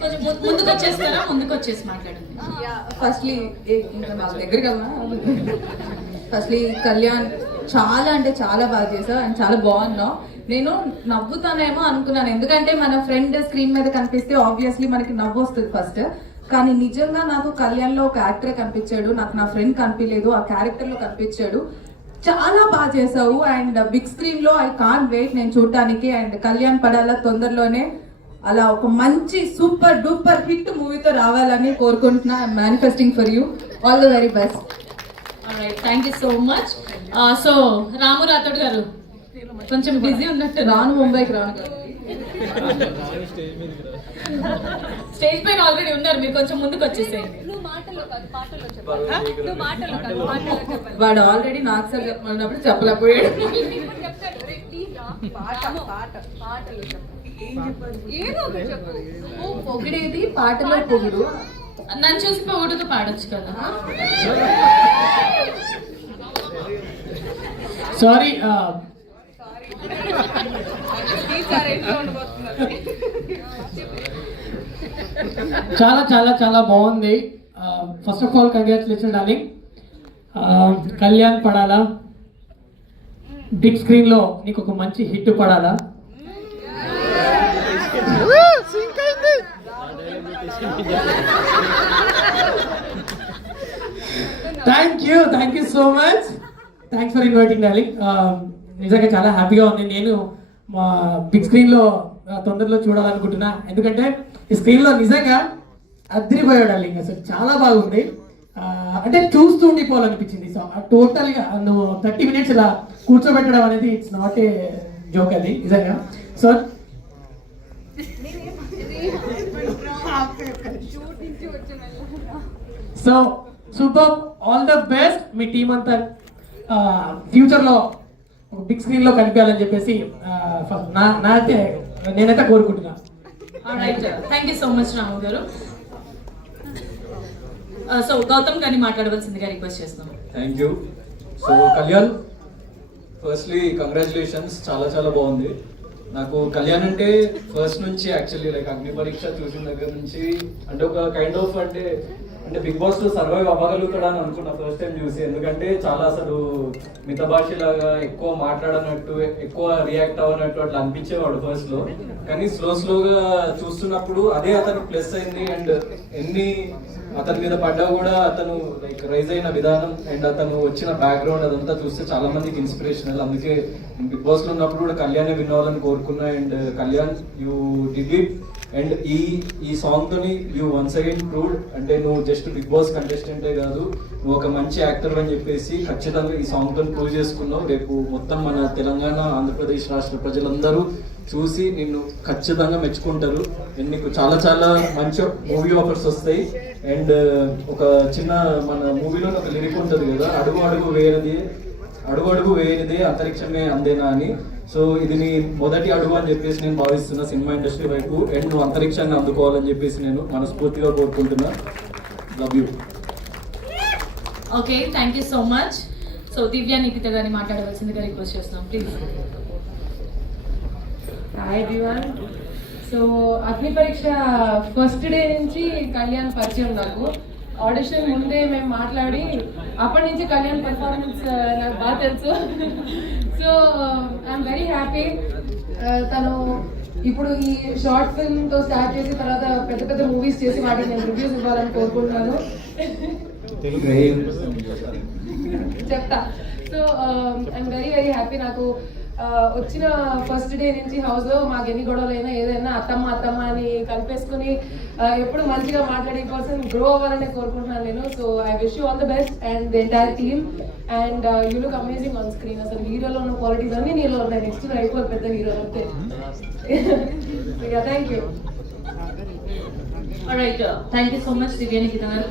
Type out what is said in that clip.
కొంచెం ముందుకు వచ్చేస్తారా? ముందుకు వచ్చేసి మాట్లాడండి. ఫస్ట్లీ ఇంకా నాకు దగ్గర కదా, ఫస్ట్లీ కళ్యాణ్ చాలా అంటే చాలా బాగా చేసావు అండ్ చాలా బాగున్నావు. నేను నవ్వుతానేమో అనుకున్నాను, ఎందుకంటే మన ఫ్రెండ్ స్క్రీన్ మీద కనిపిస్తే ఆబ్వియస్లీ మనకి నవ్వు వస్తుంది ఫస్ట్. కానీ నిజంగా నాకు కళ్యాణ్ లో ఒక యాక్టర్ కనిపించాడు, నాకు నా ఫ్రెండ్ కనిపించలేదు, ఆ క్యారెక్టర్ లో కనిపించాడు. చాలా బాగా చేసావు అండ్ బిగ్ స్క్రీన్ లో ఐ కాంట్ వెయిట్ నేను చూడటానికి. అండ్ కళ్యాణ్ పడాలా తొందరలోనే అలా ఒక మంచి సూపర్ డూపర్ హిట్ మూవీతో రావాలని కోరుకుంటున్నా. I'm manifesting for you. All the very best. Thank you so much. So Ramu Rathod గారు కొంచెం బిజీ ఉన్నట్టు. రాను ముంబైకి రాను, స్టేజ్ పైన ఆల్రెడీ ఉన్నారు, మీరు కొంచెం ముందుకు వచ్చేసేయండి. వాడు ఆల్రెడీ నాకు సార్ చెప్పమన్నప్పుడు చెప్పలేకపోయాడు. పొగిడేది పాటలో పొగుడు, నన్ను చూసి పొగుడుతో పాడొచ్చు కదా. సారీ, చాలా చాలా చాలా బాగుంది. First of all congratulation darling. Kalyan Padala, big screen లో నీకు ఒక మంచి hit Padala. Thank you so much. Thanks for inviting darling. నిజంగా చాలా హ్యాపీగా ఉంది. నేను మా బిగ్ స్క్రీన్ లో తొందరలో చూడాలనుకుంటున్నా, ఎందుకంటే ఈ స్క్రీన్ లో నిజంగా అద్రిపోయాడు డార్లింగ్. అసలు చాలా బాగుంది, అంటే చూస్తూ ఉండిపోవాలనిపించింది. సో టోటల్ గా నువ్వు 30 minutes ఇలా కూర్చోబెట్టడం అనేది ఇట్స్ నాట్ ఏ జోక్, అది నిజంగా. So so super, all the best. Me team అంతా ఫ్యూచర్ లో బిగ్ స్క్రీన్ లో కనిపించాలని చెప్పేసి నేనైతే కోరుకుంటున్నా. థ్యాంక్ యూ సో మచ్ రాము గారు. సో గౌతమ్ గారిని మాట్లాడవలసిందిగా రిక్వెస్ట్ చేస్తున్నాం. Thank you. So Kalyan, firstly congratulations, చాలా చాలా బాగుంది. నాకు కళ్యాణ్ అంటే ఫస్ట్ నుంచి యాక్చువల్లీ లైక్ అగ్ని పరీక్ష చూసిన దగ్గర నుంచి అంటే ఒక కైండ్ ఆఫ్ అంటే బిగ్ బాస్ లో సర్వైవ్ అవ్వగలుగుతాడా అని అనుకున్నా ఫస్ట్ టైం చూసి. ఎందుకంటే చాలా అసలు మితభాషలాగా ఎక్కువ మాట్లాడనట్టు, ఎక్కువ రియాక్ట్ అవ్వనట్టు అట్లా అనిపించేవాడు ఫస్ట్ లో. కానీ స్లోగా చూస్తున్నప్పుడు అదే అతను ప్లస్ అయింది. అండ్ ఎన్ని అతని మీద పడ్డా కూడా అతను లైక్ రైజ్ అయిన విధానం అండ్ అతను వచ్చిన బ్యాక్గ్రౌండ్ అదంతా చూస్తే చాలా మందికి ఇన్స్పిరేషనల్. అందుకే బిగ్ బాస్ లో ఉన్నప్పుడు కూడా కళ్యాణ్ విన్ అవ్వాలని కోరుకున్నా. And Kalyan, you did it. And ఈ సాంగ్ తోని యూ వన్స్ అగైన్ ప్రూవ్డ్, అంటే నువ్వు జస్ట్ బిగ్ బాస్ కంటెస్టెంటే కాదు, నువ్వు ఒక మంచి యాక్టర్ అని చెప్పేసి ఖచ్చితంగా ఈ సాంగ్ తోని ప్రూవ్ చేసుకున్నావు. రేపు మొత్తం మన తెలంగాణ, ఆంధ్రప్రదేశ్ రాష్ట్ర ప్రజలందరూ చూసి నిన్ను ఖచ్చితంగా మెచ్చుకుంటారు. అండ్ నీకు చాలా చాలా మంచి మూవీ ఆఫర్స్ వస్తాయి. అండ్ ఒక చిన్న మన మూవీలో ఒక లిరిక్ ఉంటుంది కదా, అడుగు అడుగు వేయనిదే అంతరిక్షమే అందేనా అని. సో ఇది నీ మొదటి అడుగు అని చెప్పేసి నేను భావిస్తున్నా సినిమా ఇండస్ట్రీ వైపు. అండ్ నువ్వు అంతరిక్షాన్ని అందుకోవాలని చెప్పేసి నేను మనస్ఫూర్తిగా కోరుకుంటున్నా. Love you. Okay, thank you so much. So Divya Nikhita గారిని మాట్లాడవలసిందిగా రిక్వెస్ట్ చేస్తున్నాం, ప్లీజ్. Hi everyone. సో అగ్ని పరీక్ష ఫస్ట్ డే నుంచి కళ్యాణ్ పరిచయం. నాకు ఆడిషన్ ముందే మేము మాట్లాడి అప్పటి నుంచి కళ్యాణ్ పర్ఫార్మెన్స్ నాకు బాగా తెలుసు. So I'm very happy. తను ఇప్పుడు ఈ షార్ట్ ఫిల్మ్తో స్టార్ట్ చేసి తర్వాత పెద్ద పెద్ద మూవీస్ చేసి వాటికి నేను రివ్యూస్ ఇవ్వాలని కోరుకుంటున్నాను. చెప్తా. So I'm very very happy. నాకు వచ్చిన ఫస్ట్ డే నుంచి హౌస్లో మాకు ఎన్ని గొడవలైనా ఏదైనా అత్తమ్మ అని కలిపేసుకుని ఎప్పుడు మంచిగా మాట్లాడే పర్సన్ గ్రో అవ్వాలని కోరుకుంటున్నాను నేను. So I wish you all the best and the entire team. And you look amazing on screen. అసలు హీరోలో ఉన్న క్వాలిటీస్ అన్ని నీలో ఉన్నాయి. నెక్స్ట్ అయిపోయి పెద్ద హీరో అంతే. Thank you. Thank you so much Divya Nikhita గారు.